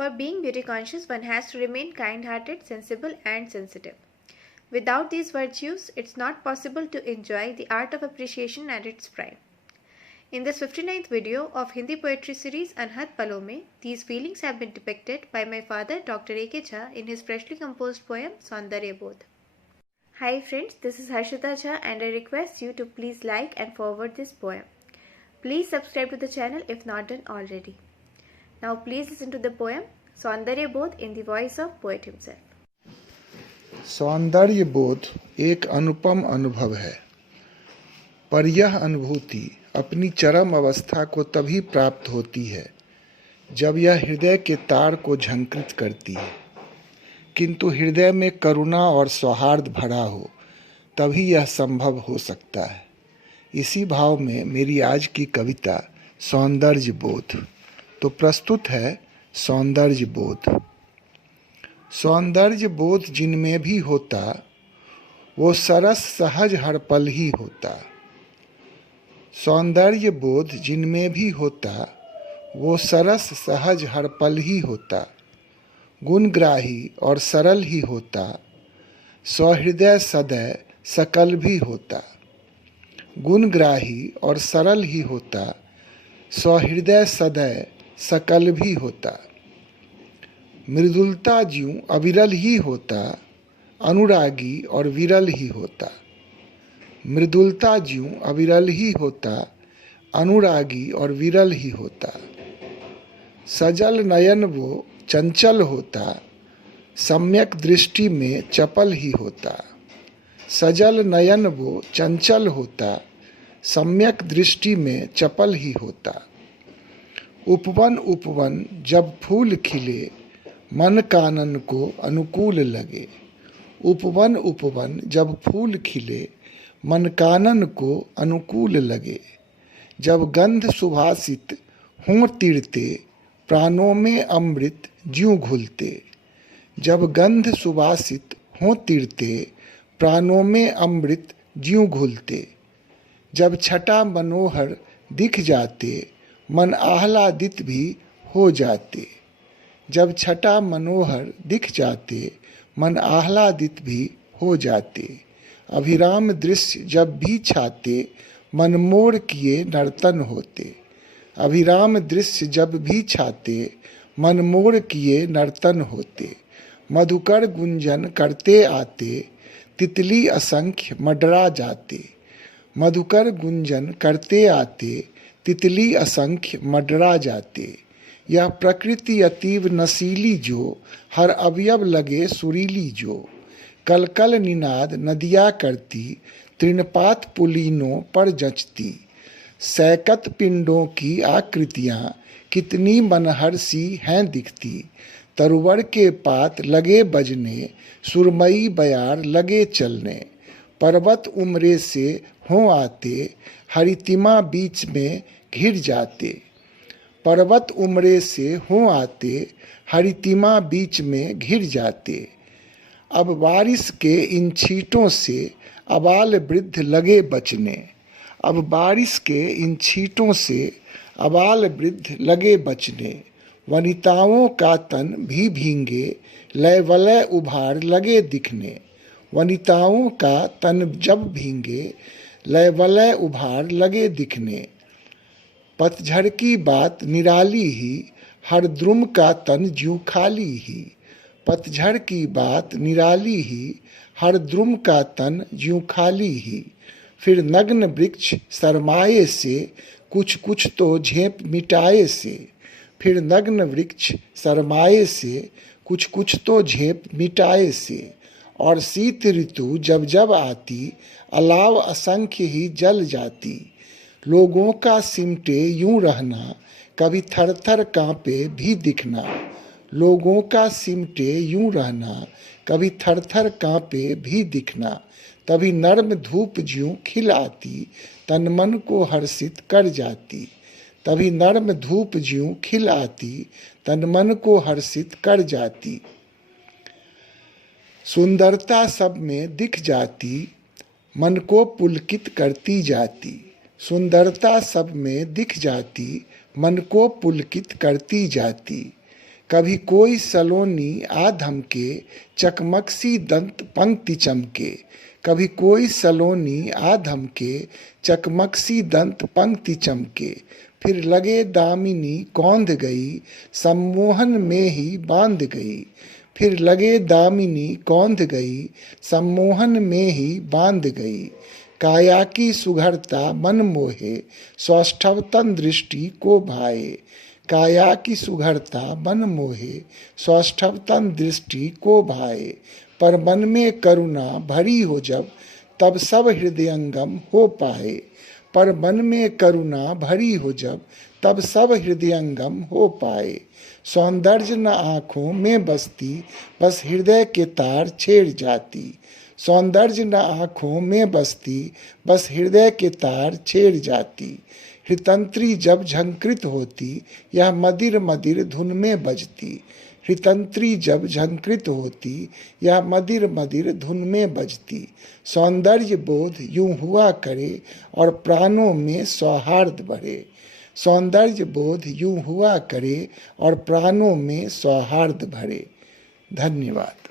For being beauty conscious, one has to remain kind-hearted, sensible, and sensitive. Without these virtues, it's not possible to enjoy the art of appreciation at its prime. In this 59th video of Hindi poetry series Anhat Palon mein, these feelings have been depicted by my father Dr. A.K. Jha in his freshly composed poem Saundarya Bodh. Hi friends, this is Harshita Jha and I request you to please like and forward this poem. Please subscribe to the channel if not done already. Now please listen to the poem Saundarya Bodh in the voice of poet himself. सौंदर्य बोध एक अनुपम अनुभव है, पर यह अनुभूति अपनी चरम अवस्था को तभी प्राप्त होती है जब यह हृदय के तार को झंकृत करती है। किंतु हृदय में करुणा और सौहार्द भरा हो तभी यह संभव हो सकता है। इसी भाव में मेरी आज की कविता सौंदर्य बोध। तो प्रस्तुत है सौंदर्य बोध। सौंदर्य बोध जिनमें भी होता, वो सरस सहज हर पल ही होता। सौंदर्य बोध जिनमें भी होता, वो सरस सहज हर पल ही होता। गुणग्राही और सरल ही होता, सहृदय सदैव सकल भी होता। गुणग्राही और सरल ही होता, सहृदय सदैव सकल भी होता। मृदुलता ज्यों अविरल ही होता, अनुरागी और विरल ही होता। मृदुलता ज्यों अविरल ही होता, अनुरागी और विरल ही होता। सजल नयन वो चंचल होता, सम्यक दृष्टि में चपल ही होता। सजल नयन वो चंचल होता, सम्यक दृष्टि में चपल ही होता। उपवन उपवन जब फूल खिले, मन कानन को अनुकूल लगे। उपवन उपवन जब फूल खिले, मन कानन को अनुकूल लगे। जब गंध सुभाषित हों तीरते, प्राणों में अमृत ज्यों घुलते। जब गंध सुभाषित हों तीरते, प्राणों में अमृत ज्यों घुलते। जब छटा मनोहर दिख जाते, मन आह्लादित भी हो जाते। जब छटा मनोहर दिख जाते, मन आह्लादित भी हो जाते। अभिराम दृश्य जब भी छाते, मन मोर किए नर्तन होते। अभिराम दृश्य जब भी छाते, मन मोर किए नर्तन होते। मधुकर गुंजन करते आते, तितली असंख्य मडरा जाते। मधुकर गुंजन करते आते, तितली असंख्य मडरा जाते। यह प्रकृति अतीव नशीली जो, हर अवयव लगे सुरीली जो। कल कल निनाद नदिया करती, तृणपात पुलीनों पर जचती। सैकत पिंडों की आकृतियाँ कितनी मनहर सी हैं दिखती। तरुवर के पात लगे बजने, सुरमई बयार लगे चलने। पर्वत उमरे से हों आते, हरितिमा बीच में घिर जाते। पर्वत उमरे से हों आते, हरितिमा बीच में घिर जाते। अब बारिश के इन छींटों से अबाल वृद्ध लगे बचने। अब बारिश के इन छींटों से अबाल वृद्ध लगे बचने। वनिताओं का तन भी भींगे, लय वलय उभार लगे दिखने। वनिताओं का तन जब भींगे, लय वलय उभार लगे दिखने। पतझड़ की बात निराली ही, हर द्रुम का तन ज्यों खाली ही। पतझड़ की बात निराली ही, हर द्रुम का तन ज्यों खाली ही। फिर नग्न वृक्ष शरमाए से, कुछ कुछ तो झेप मिटाए से। फिर नग्न वृक्ष शरमाए से, कुछ कुछ तो झेप मिटाए से। और शीत ऋतु जब जब आती, अलाव असंख्य ही जल जाती। लोगों का सिमटे यूं रहना, कभी थर थर कांपे भी दिखना। लोगों का सिमटे यूं रहना, कभी थर थर कांपे भी दिखना। तभी नर्म धूप ज्यों खिल आती, तन मन को हर्षित कर जाती। तभी नर्म धूप ज्यों खिल आती, तन मन को हर्षित कर जाती। सुंदरता सब में दिख जाती, मन को पुलकित करती जाती। सुंदरता सब में दिख जाती, मन को पुलकित करती जाती। कभी कोई सलोनी आ धमके, चकमकसी दंत पंक्ति चमके। कभी कोई सलोनी आ धमके, चकमकसी दंत पंक्ति चमके। फिर लगे दामिनी कौंध गई, सम्मोहन में ही बांध गई। फिर लगे दामिनी कौंध गई, सम्मोहन में ही बांध गई। काया की सुघरता मन मोहे, सौष्ठव तन दृष्टि को भाए। काया की सुघरता मन मोहे, सौष्ठव तन दृष्टि को भाए। पर मन में करुणा भरी हो जब, तब सब हृदयंगम हो पाए। पर मन में करुणा भरी हो जब, तब सब हृदयंगम हो पाए। सौंदर्य न आँखों में बसती, बस हृदय के तार छेड़ जाती। सौंदर्य न आँखों में बसती, बस हृदय के तार छेड़ जाती। हृतंत्री जब झंकृत होती, यह मदिर मदिर धुन में बजती। हृतंत्री जब झंकृत होती, यह मदिर मदिर धुन में बजती। सौंदर्य बोध यूं हुआ करे और प्राणों में सौहार्द बढ़े। सौंदर्य बोध यूं हुआ करे और प्राणों में सौहार्द भरे। धन्यवाद।